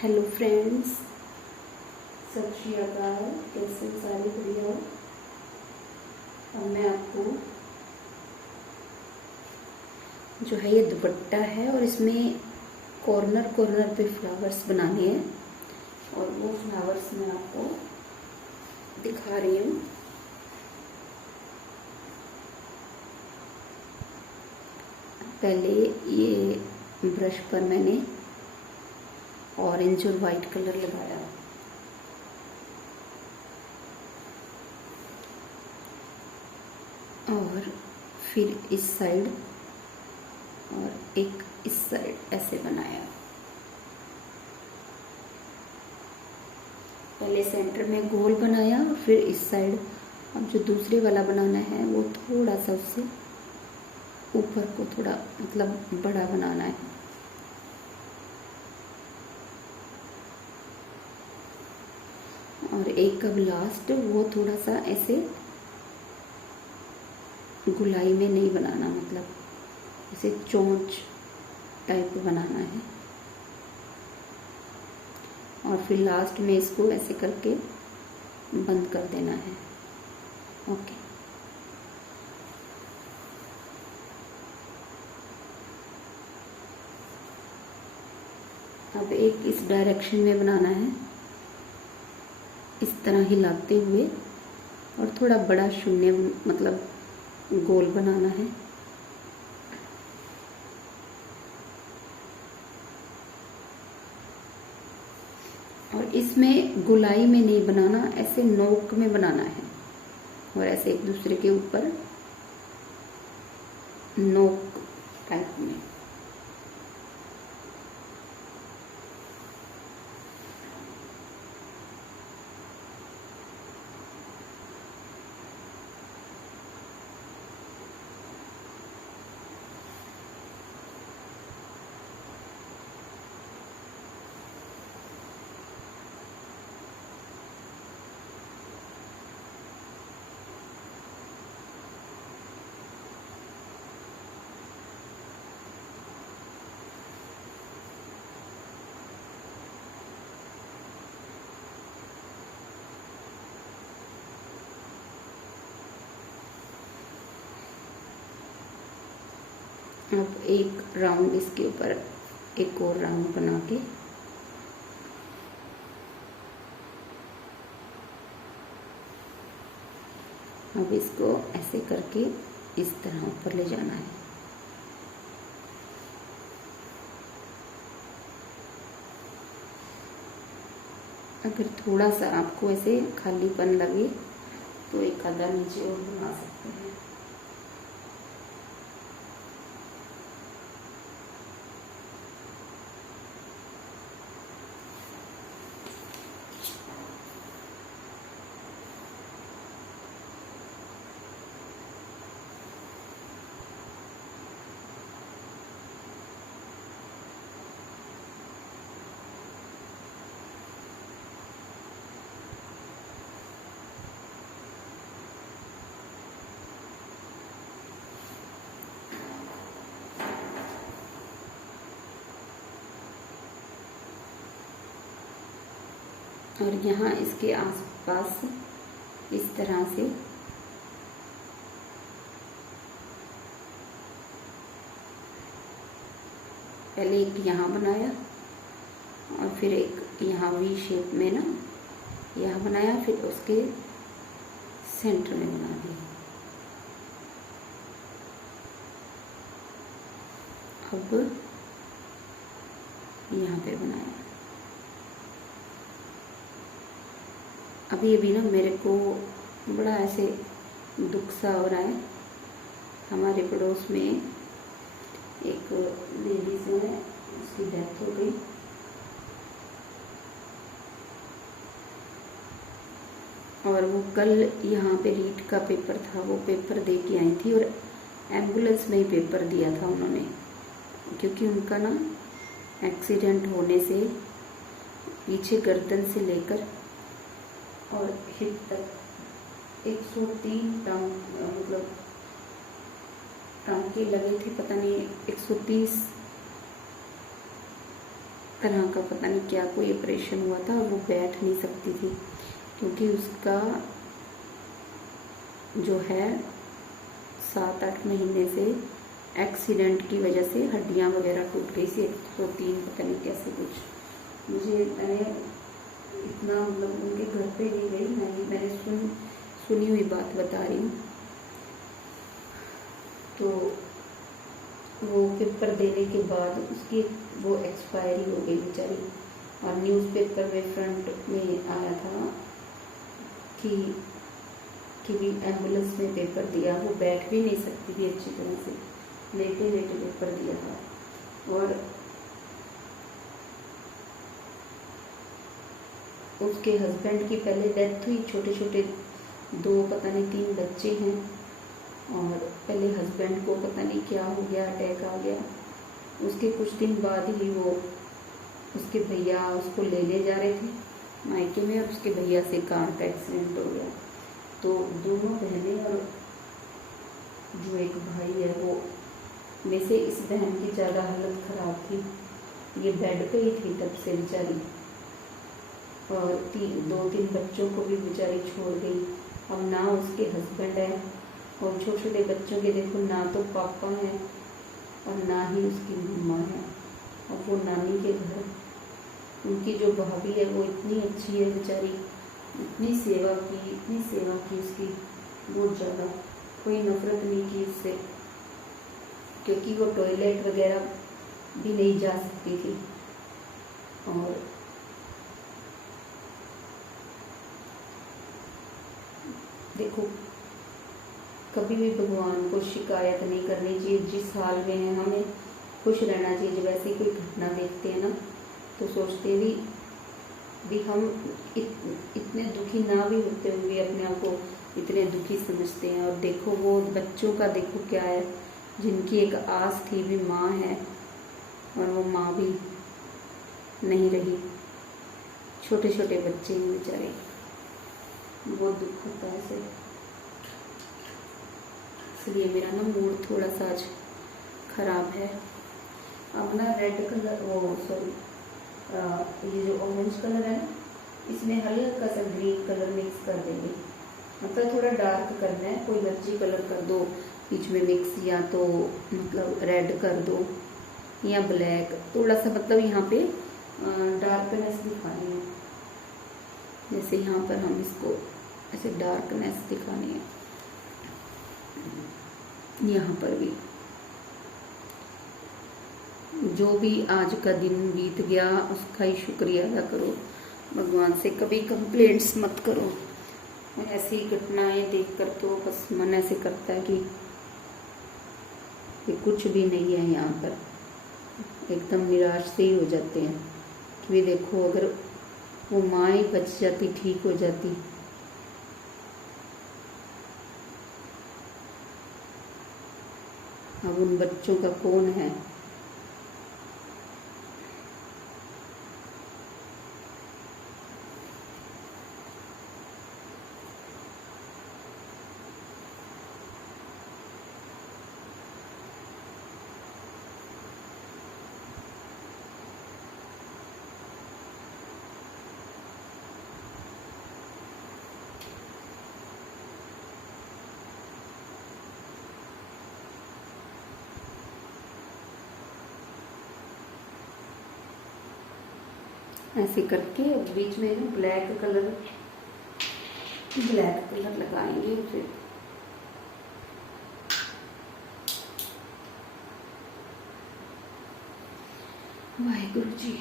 Hello friends, सत श्री अकाल। कैसे हो सारे बढ़िया हो? अब मैं आपको जो है ये दुपट्टा है और इसमें कॉर्नर कॉर्नर पे फ्लावर्स बनाने हैं और वो फ्लावर्स मैं आपको दिखा रही हूँ। पहले ये ब्रश पर मैंने ऑरेंज और वाइट कलर लगाया और फिर इस साइड और एक इस साइड ऐसे बनाया। पहले सेंटर में गोल बनाया, फिर इस साइड अब जो दूसरे वाला बनाना है वो थोड़ा सा उससे ऊपर को थोड़ा मतलब बड़ा बनाना है। और एक अब लास्ट वो थोड़ा सा ऐसे गुलाई में नहीं बनाना, मतलब ऐसे चोंच टाइप बनाना है। और फिर लास्ट में इसको ऐसे करके बंद कर देना है। ओके, अब एक इस डायरेक्शन में बनाना है, इस तरह हिलाते हुए और थोड़ा बड़ा शून्य मतलब गोल बनाना है। और इसमें गुलाई में नहीं बनाना, ऐसे नोक में बनाना है और ऐसे एक दूसरे के ऊपर नोक टाइप में। अब एक राउंड इसके ऊपर एक और राउंड बना के अब इसको ऐसे करके इस तरह ऊपर ले जाना है। अगर थोड़ा सा आपको ऐसे खालीपन लगे तो एक आधा नीचे और बना सकते हैं। और यहाँ इसके आसपास इस तरह से पहले एक यहाँ बनाया और फिर एक यहाँ वी शेप में ना यहाँ बनाया, फिर उसके सेंटर में बना दिया। अब यहाँ पे बनाया। अभी अभी ना मेरे को बड़ा ऐसे दुख सा हो रहा है। हमारे पड़ोस में एक लेडीज है, उसकी डेथ हो गई। और वो कल यहाँ पे रीट का पेपर था, वो पेपर दे के आई थी और एम्बुलेंस में ही पेपर दिया था उन्होंने, क्योंकि उनका ना एक्सीडेंट होने से पीछे गर्दन से लेकर और हिप तक 103 मतलब टांके लगे थे, पता नहीं 130 तरह का पता नहीं क्या कोई ऑपरेशन हुआ था, वो बैठ नहीं सकती थी क्योंकि उसका जो है 7-8 महीने से एक्सीडेंट की वजह से हड्डियां वगैरह टूट गई थी, तो 3 पता नहीं कैसे कुछ। मैंने इतना मतलब उनके घर पे नहीं गई, मैंने सुनी हुई बात बता रही हूँ। तो वो पेपर देने के बाद उसकी वो एक्सपायरी हो गई बेचारी, और न्यूज़पेपर में फ्रंट में आया था कि भी एम्बुलेंस में पेपर दिया। वो बैठ भी नहीं सकती थी अच्छी तरह से, लेटे लेटे पेपर दिया था। और उसके हस्बैंड की पहले डेथ हुई, छोटे छोटे 2 पता नहीं 3 बच्चे हैं, और पहले हस्बैंड को पता नहीं क्या हो गया, अटैक आ गया। उसके कुछ दिन बाद ही वो उसके भैया उसको लेने जा रहे थे मायके में, और उसके भैया से कार का एक्सीडेंट हो गया। तो दोनों बहनें और जो एक भाई है, वो में से इस बहन की ज़्यादा हालत ख़राब थी, ये बेड पे ही थी तब से बेचारी, और 2-3 बच्चों को भी बेचारी छोड़ गई। अब ना उसके हस्बैंड है, और छोटे छोटे बच्चों के देखो, ना तो पापा हैं और ना ही उसकी मम्मा है। और वो नानी के घर, उनकी जो भाभी है वो इतनी अच्छी है बेचारी, इतनी सेवा की उसकी, बहुत ज़्यादा, कोई नफरत नहीं की उससे, क्योंकि वो टॉयलेट वगैरह भी नहीं जा सकती थी। और देखो, कभी भी भगवान को शिकायत नहीं करनी चाहिए। जिस हाल में है हमें खुश रहना चाहिए। जब ऐसी कोई घटना देखते हैं ना, तो सोचते भी हम इतने दुखी ना भी होते हुए अपने आप को इतने दुखी समझते हैं। और देखो वो बच्चों का देखो क्या है, जिनकी एक आस थी भी माँ है, और वो माँ भी नहीं रही। छोटे छोटे बच्चे हैं बेचारे, बहुत दुख होता है ऐसे। इसलिए मेरा ना मूड थोड़ा सा आज खराब है। अब ना रेड कलर, ये जो ऑरेंज कलर है ना, इसमें हल्का सा ग्रीन कलर मिक्स कर देंगे। मतलब थोड़ा डार्क करना है, कोई मर्जी कलर कर दो बीच में मिक्स, या तो मतलब रेड कर दो या ब्लैक, थोड़ा सा मतलब यहाँ पे डार्कनेस दिखानी है। जैसे यहाँ पर हम इसको ऐसे डार्कनेस दिखानी है, यहाँ पर भी। जो भी आज का दिन बीत गया उसका ही शुक्रिया अदा करो, भगवान से कभी कंप्लेंट्स मत करो। ऐसी घटनाएं देखकर तो बस मन ऐसे करता है कि कुछ भी नहीं है यहाँ पर, एकदम निराश से ही हो जाते हैं कि देखो अगर वो माँ ही बच जाती, ठीक हो जाती। अब उन बच्चों का कौन है? ऐसे करके बीच में ना ब्लैक कलर लगाएंगे। फिर वाहिगुरु जी,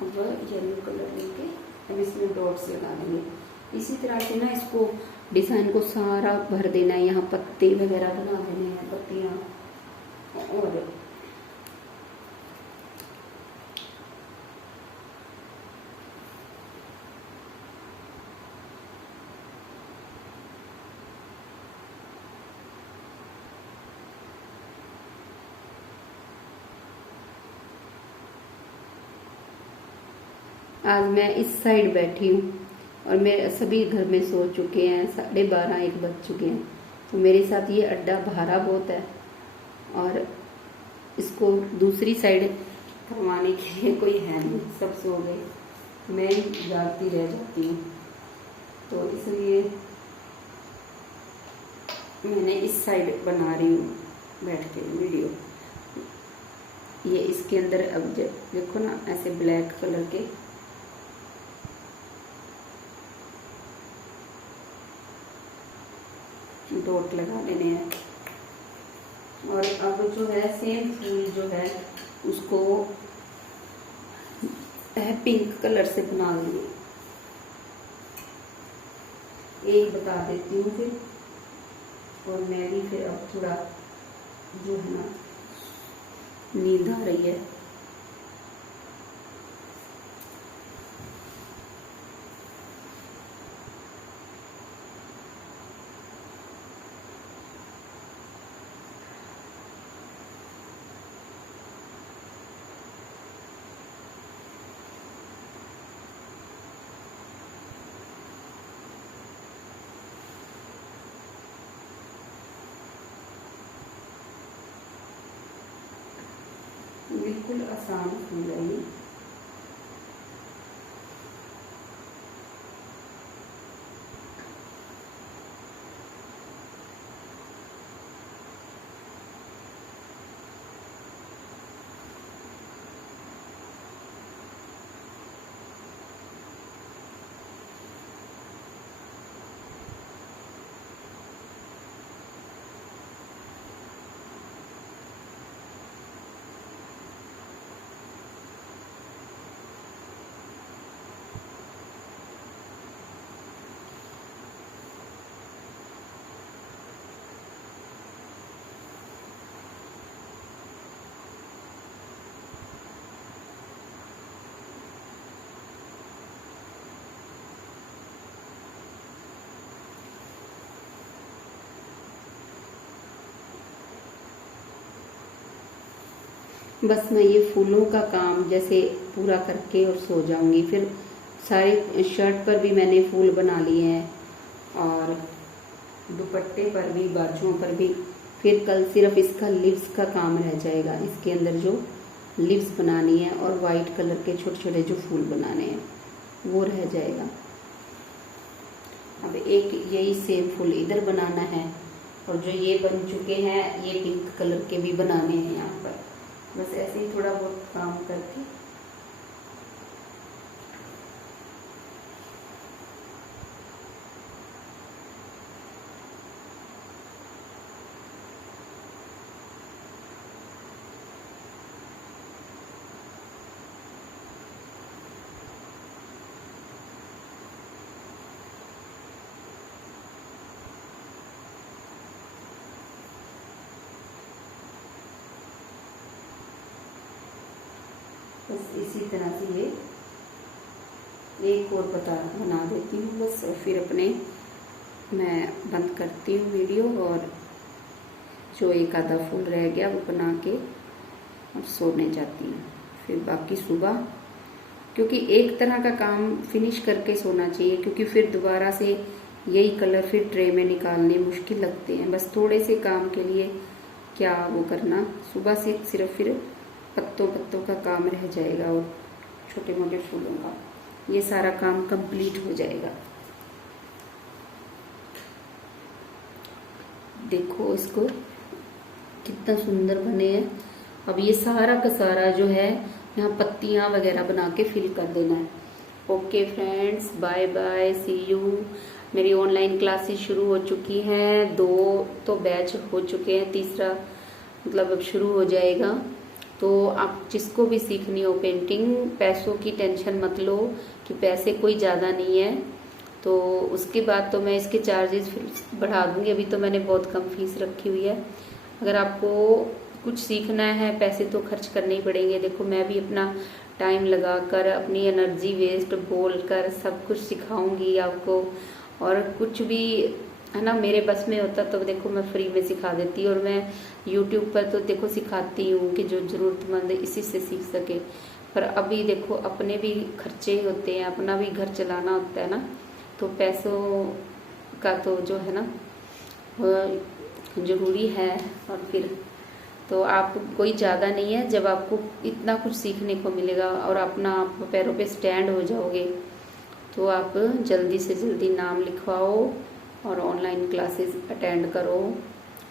अब येलो कलर लेके अब इसमें डॉट्स लगा देंगे। इसी तरह से ना इसको डिज़ाइन को सारा भर देना है। यहाँ पत्ते वगैरह बना देने हैं, पत्तियाँ। और आज मैं इस साइड बैठी हूँ और मेरे सभी घर में सो चुके हैं, 12:30-1 बज चुके हैं। तो मेरे साथ ये अड्डा भारा बहुत है और इसको दूसरी साइड करवाने के लिए कोई है नहीं, सब सो गए, मैं ही जागती रह जाती हूँ। तो इसलिए मैंने इस साइड बना रही हूँ बैठ के वीडियो। ये इसके अंदर अब देखो ना, ऐसे ब्लैक कलर के डॉट लगा देने हैं। और अब जो है सेम फूल जो है उसको पिंक कलर से बना लूंगी। एक बता देती हूँ फिर, और मैं भी फिर अब थोड़ा जो है ना नींद आ रही है। बिल्कुल आसान फूल है ये। बस मैं ये फूलों का काम जैसे पूरा करके और सो जाऊंगी। फिर सारी शर्ट पर भी मैंने फूल बना लिए हैं और दुपट्टे पर भी, बाजुओं पर भी। फिर कल सिर्फ इसका लिप्स का काम रह जाएगा, इसके अंदर जो लिप्स बनानी है और वाइट कलर के छोटे छोटे जो फूल बनाने हैं वो रह जाएगा। अब एक यही सेम फूल इधर बनाना है और जो ये बन चुके हैं ये पिंक कलर के भी बनाने हैं यहाँ पर। बस ऐसे ही थोड़ा बहुत काम करके बस इसी तरह से ये एक और बना देती हूँ बस, और फिर अपने मैं बंद करती हूँ वीडियो और जो एक आधा फूल रह गया वो बना के और सोने जाती हूँ। फिर बाकी सुबह, क्योंकि एक तरह का काम फिनिश करके सोना चाहिए, क्योंकि फिर दोबारा से यही कलर फिर ट्रे में निकालने मुश्किल लगते हैं। बस थोड़े से काम के लिए क्या वो करना, सुबह से सिर्फ फिर पत्तों पत्तों का काम रह जाएगा और छोटे मोटे फूलों का ये सारा काम कंप्लीट हो जाएगा। देखो इसको कितना सुंदर बने हैं। अब ये सारा का सारा जो है यहाँ पत्तियाँ वगैरह बना के फिल कर देना है। Okay friends, bye bye, see you. मेरी ऑनलाइन क्लासेस शुरू हो चुकी हैं, 2 तो बैच हो चुके हैं, तीसरा मतलब अब शुरू हो जाएगा। तो आप जिसको भी सीखनी हो पेंटिंग, पैसों की टेंशन मत लो कि पैसे कोई ज़्यादा नहीं है। तो उसके बाद तो मैं इसके चार्जेस बढ़ा दूंगी, अभी तो मैंने बहुत कम फीस रखी हुई है। अगर आपको कुछ सीखना है पैसे तो खर्च करने ही पड़ेंगे। देखो मैं भी अपना टाइम लगाकर, अपनी एनर्जी वेस्ट बोलकर सब कुछ सिखाऊंगी आपको, और कुछ भी है ना मेरे बस में होता तो देखो मैं फ्री में सिखा देती। और मैं यूट्यूब पर तो देखो सिखाती हूँ कि जो ज़रूरतमंद इसी से सीख सके। पर अभी देखो अपने भी खर्चे होते हैं, अपना भी घर चलाना होता है ना, तो पैसों का तो जो है ना ज़रूरी है। और फिर तो आप कोई ज़्यादा नहीं है, जब आपको इतना कुछ सीखने को मिलेगा और अपना आप पैरों पे स्टैंड हो जाओगे तो आप जल्दी से जल्दी नाम लिखवाओ और ऑनलाइन क्लासेस अटेंड करो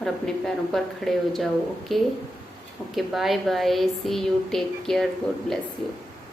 और अपने पैरों पर खड़े हो जाओ। Okay, bye bye, see you, take care, God bless you.